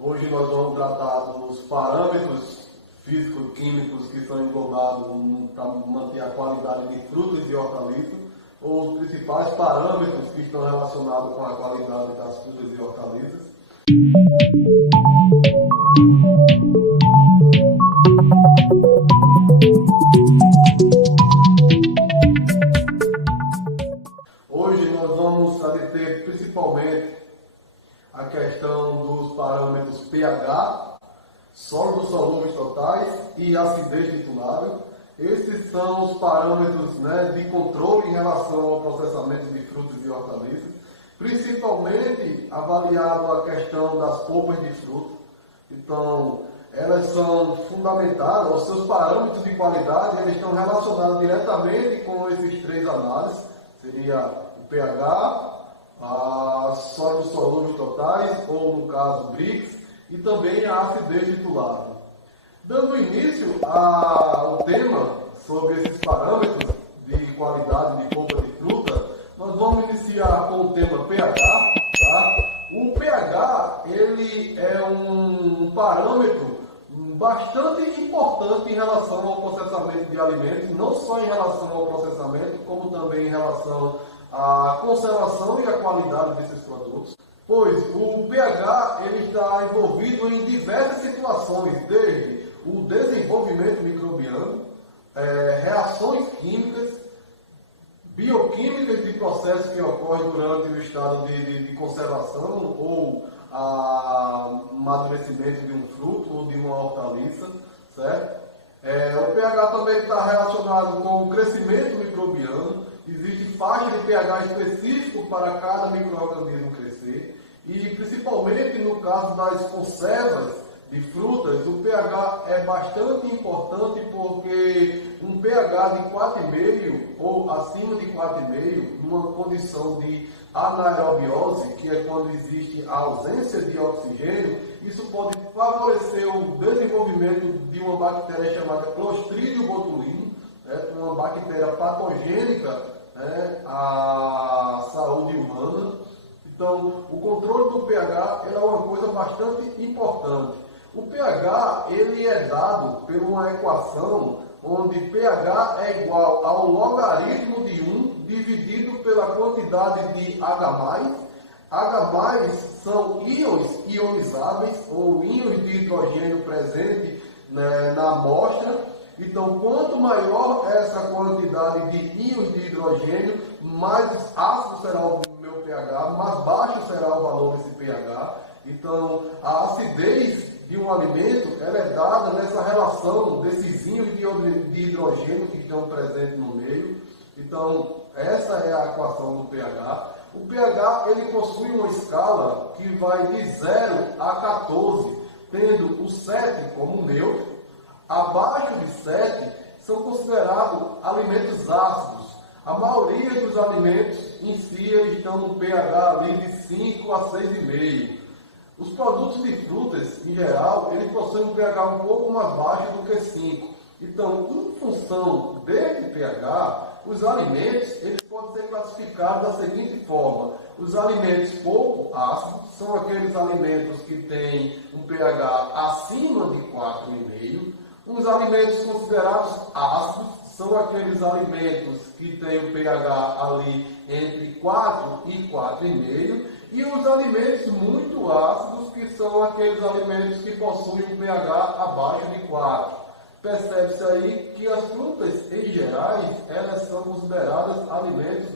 Hoje nós vamos tratar dos parâmetros físico-químicos que são englobados para manter a qualidade de frutas e hortaliças, ou os principais parâmetros que estão relacionados com a qualidade das frutas e hortaliças. Hoje nós vamos deter principalmente a questão dos parâmetros pH, sólidos solúveis totais e acidez titulável. Esses são os parâmetros de controle em relação ao processamento de frutas e hortaliças, principalmente avaliado a questão das polpas de fruta. Então, elas são fundamentadas, os seus parâmetros de qualidade eles estão relacionados diretamente com esses três análises, seria o pH, a sólidos solúveis totais, ou no caso BRICS, e também a acidez titulável. Dando início ao tema sobre esses parâmetros de qualidade de polpa de fruta, nós vamos iniciar com o tema pH. Tá? O pH ele é um parâmetro bastante importante em relação ao processamento de alimentos, não só em relação ao processamento, como também em relação à conservação e à qualidade desses produtos, pois o pH ele está envolvido em diversas situações, desde o desenvolvimento microbiano, reações químicas, bioquímicas de processos que ocorrem durante o estado de conservação ou amadurecimento de um fruto ou de uma hortaliça, certo? O pH também está relacionado com o crescimento microbiano. Existe faixa de pH específico para cada micro-organismo crescer e principalmente no caso das conservas de frutas, o pH é bastante importante porque um pH de 4,5 ou acima de 4,5, numa condição de anaerobiose, que é quando existe a ausência de oxigênio, isso pode favorecer o desenvolvimento de uma bactéria chamada Clostridium botulinum, uma bactéria patogênica à saúde humana. Então, o controle do pH é uma coisa bastante importante. O pH ele é dado por uma equação onde pH é igual ao logaritmo de 1 dividido pela quantidade de H+. H+ são íons ionizáveis ou íons de hidrogênio presente na amostra. Então, quanto maior essa quantidade de íons de hidrogênio, mais ácido será o meu pH, mais baixo será o valor desse pH. Então, a acidez de um alimento ela é dada nessa relação desses íons de hidrogênio que estão presentes no meio. Então, essa é a equação do pH. O pH ele possui uma escala que vai de 0 a 14, tendo o 7 como neutro. Abaixo de 7 são considerados alimentos ácidos. A maioria dos alimentos em si estão no pH ali de 5 a 6,5. Os produtos de frutas, em geral, eles possuem um pH um pouco mais baixo do que 5. Então, em função desse pH, os alimentos eles podem ser classificados da seguinte forma. Os alimentos pouco ácidos são aqueles alimentos que têm um pH acima de 4,5. Os alimentos considerados ácidos são aqueles alimentos que têm um pH ali entre 4 e 4,5. E os alimentos muito ácidos, que são aqueles alimentos que possuem um pH abaixo de 4. Percebe-se aí que as frutas, em geral, elas são consideradas alimentos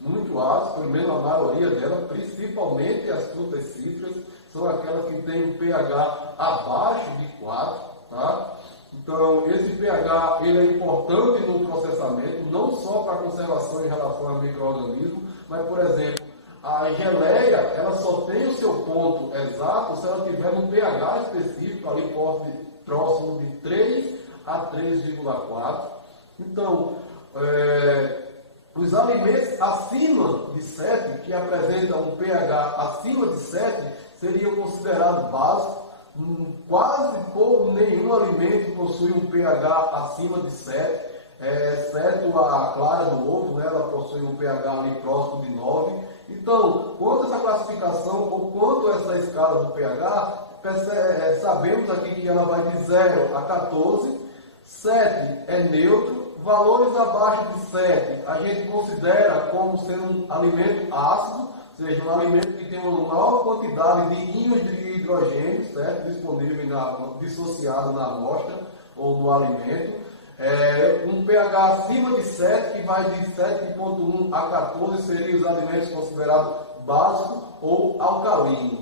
muito ácidos, pelo menos a maioria delas, principalmente as frutas cítricas, são aquelas que têm um pH abaixo de 4. Tá? Então, esse pH ele é importante no processamento, não só para a conservação em relação ao micro-organismo, mas, por exemplo, a geleia, ela só tem o seu ponto exato se ela tiver um pH específico ali próximo de 3 a 3,4. Então, os alimentos acima de 7, que apresentam um pH acima de 7, seriam considerados básicos. Quase nenhum alimento possui um pH acima de 7, exceto a clara do ovo, ela possui um pH ali próximo de 9. Então, quanto essa classificação ou quanto essa escala do pH, sabemos aqui que ela vai de 0 a 14, 7 é neutro, valores abaixo de 7 a gente considera como sendo um alimento ácido, ou seja, um alimento que tem uma maior quantidade de íons de hidrogênio, certo? Disponível, dissociado na amostra ou no alimento. Um pH acima de 7, que vai de 7,1 a 14, seriam os alimentos considerados básicos ou alcalinos.